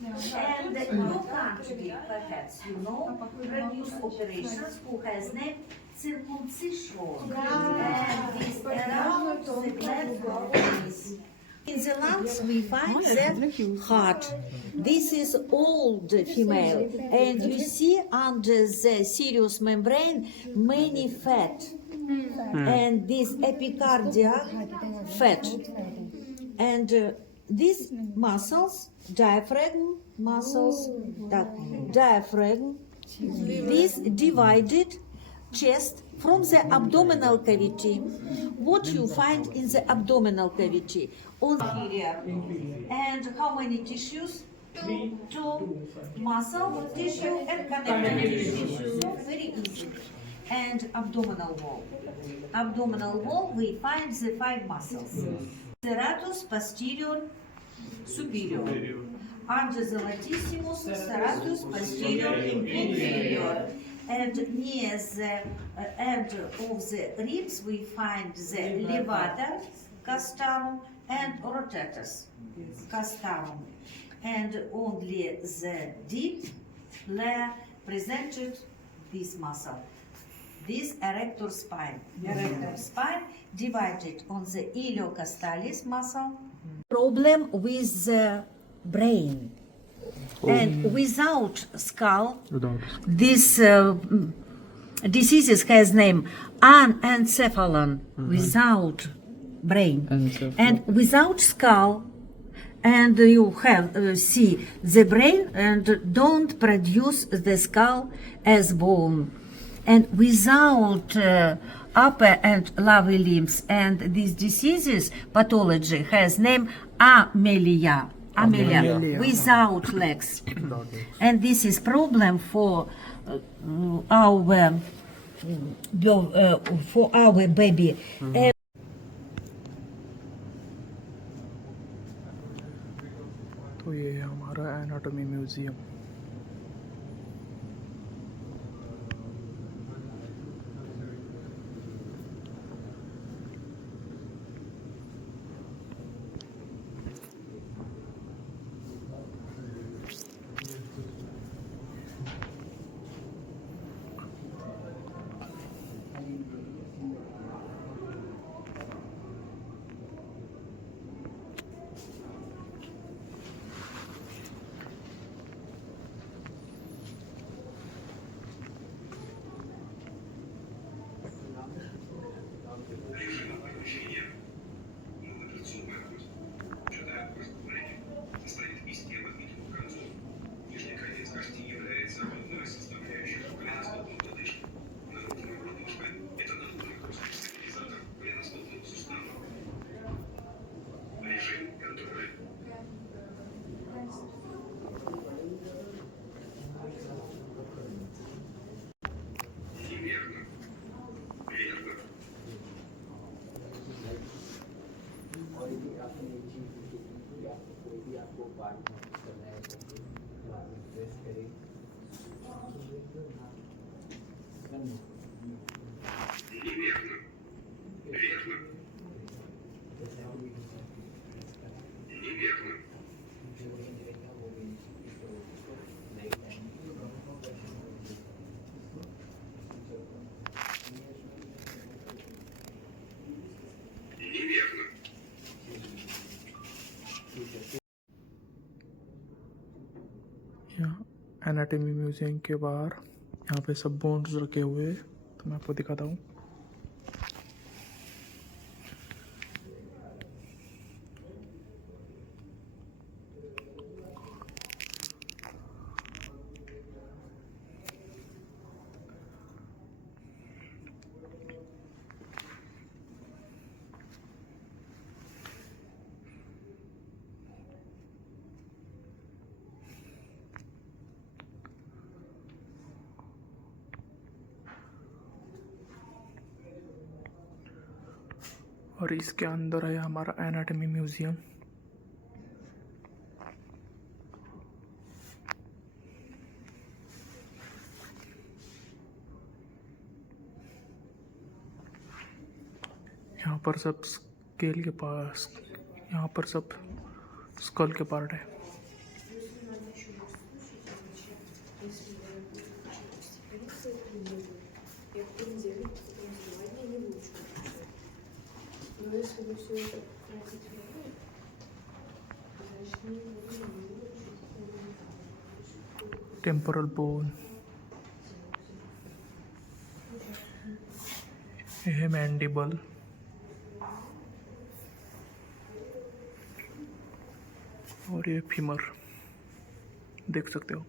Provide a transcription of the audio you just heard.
And your country, perhaps you know, produce operations who has name circumcision. And this around the gland. In the lungs we find the heart. This is old female, and you see under the serous membrane many fat, and this epicardiac fat, and these muscles, diaphragm muscles, diaphragm, this divided chest from the abdominal cavity. What you find in the abdominal cavity? On inferior. And how many tissues? Two muscle tissue and connective tissue. So very easy. And abdominal wall. Abdominal wall, we find the 5 muscles. Serratus posterior superior. Under the latissimus, serratus posterior inferior. And near the end of the ribs, we find the levator castarum and rotatus castarum. And only the deep layer presented this muscle. This erector spine. Erector spine divided on the iliocostalis muscle. Problem with the brain. And without skull, this diseases has name anencephalon, without brain, and without skull, and you have see the brain and don't produce the skull as bone, and without upper and lower limbs, and these diseases pathology has name amelia. Amelia, without legs. And this is problem for our baby. तो ये है हमारा anatomy museum. यहाँ anatomy museum के बाहर यहाँ पे सब बोन्स रखे हुए हैं, तो मैं आपको दिखाता हूँ। और इसके अंदर है हमारा एनाटॉमी म्यूजियम। यहाँ पर सब स्केल के पास, यहाँ पर सब स्कल के पार्ट है। टेम्पोरल बोन, ये है मैंडिबल, और ये फीमर देख सकते हो।